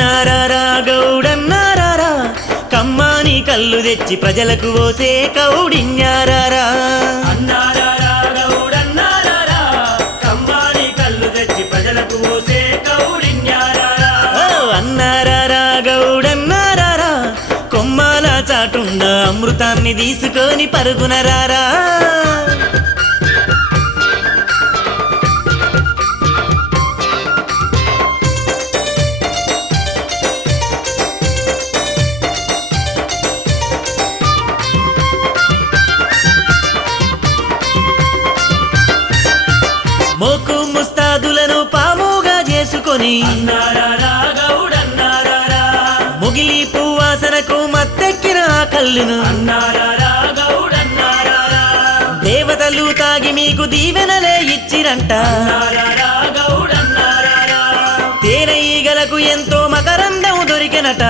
అన్నారారా గౌడన్నారారా కమ్మాని కళ్ళు తెచ్చి ప్రజలకు ఓసే ఓ అన్నారారా గౌడన్నారారా కొమ్మాల చాటుండ అమృతాన్ని తీసుకొని పరుగునరారా మోకు ముస్తాదులను పాముగా చేసుకొని. ముగిలి పువ్వాసనకు మత్తెక్కిన ఆ కళ్ళును దేవతలు తాగి మీకు దీవెనలే ఇచ్చిరంట. గౌడన్నారారా. తేనెయ్యగలకు ఎంతో మకరందం దొరికినట.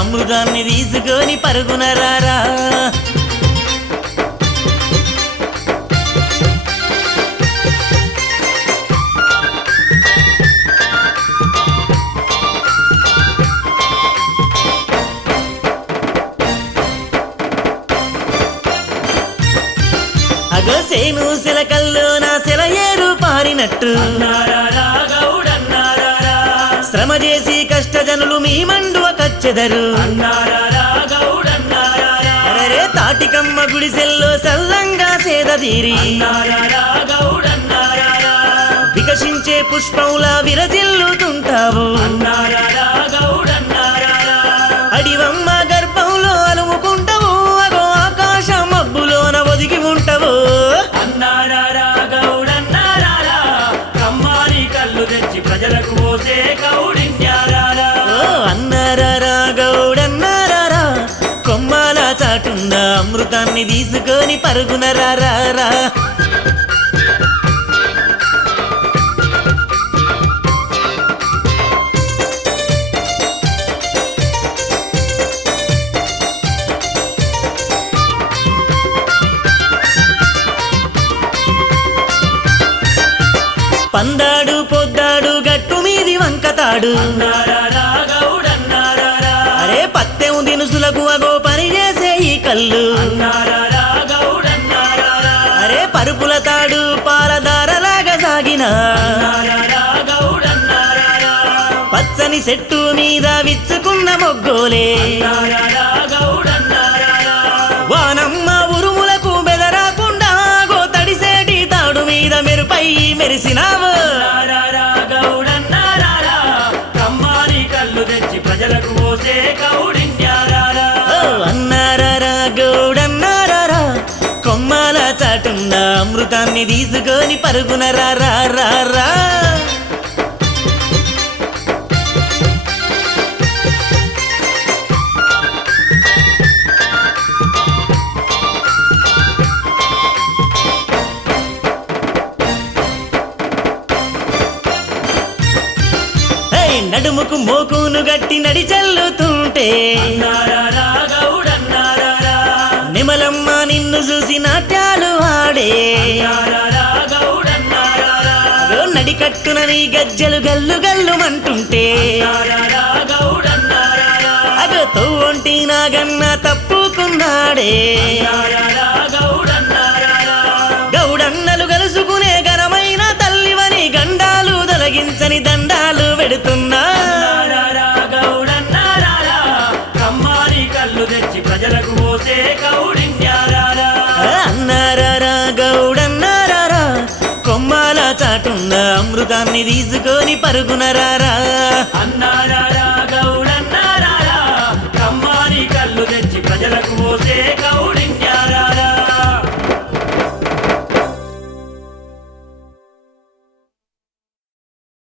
అమృతాన్ని తీసుకొని పరుగునరారా అగో సేను శిలకల్లో గౌడన్నారారా. శ్రమ చేసి కష్టజనులు మీ మండువ కచ్చెదరు. అరే తాటికమ్మ గుడిసెల్లో సల్లంగా గౌడన్నారారా. వికసించే పుష్పంలా విరజిల్లుతుంటావు. అన్నారారా చాటున్న అమృతాన్ని తీసుకొని పరుగునరారా రా. పందాడు పొద్దాడు గట్టు మీది వంకతాడు అరే పత్తెం దినుసులకు అగో పని చేసే ఈ కళ్ళు. అరే పరుపుల తాడు పాలదారలాగా సాగిన. పచ్చని చెట్టు మీద విచ్చుకున్న మొగ్గోలే. వానమ్మ ఉరుములకు బెదరాకుండా గో తడిసేటి తాడు మీద మెరుపై మెరిసినావు. ప్రజలకు పోసే కౌడిన్యారారా అమృతాన్ని తీసుకొని పరుగునరారా రా రా నడుముకు మోకును గట్టి నడి చల్లుతుంటే. నిమలమ్మ నిన్ను చూసి నాట్యాలు నడికట్టున నీ గజ్జలు గల్లు గల్లుమంటుంటే అన్నారారా గౌడన్నారారా అగో తోంటి నాగన్న తప్పుకున్నాడే అమృతాన్ని తీసుకొని పరుగునరారా అన్నారారా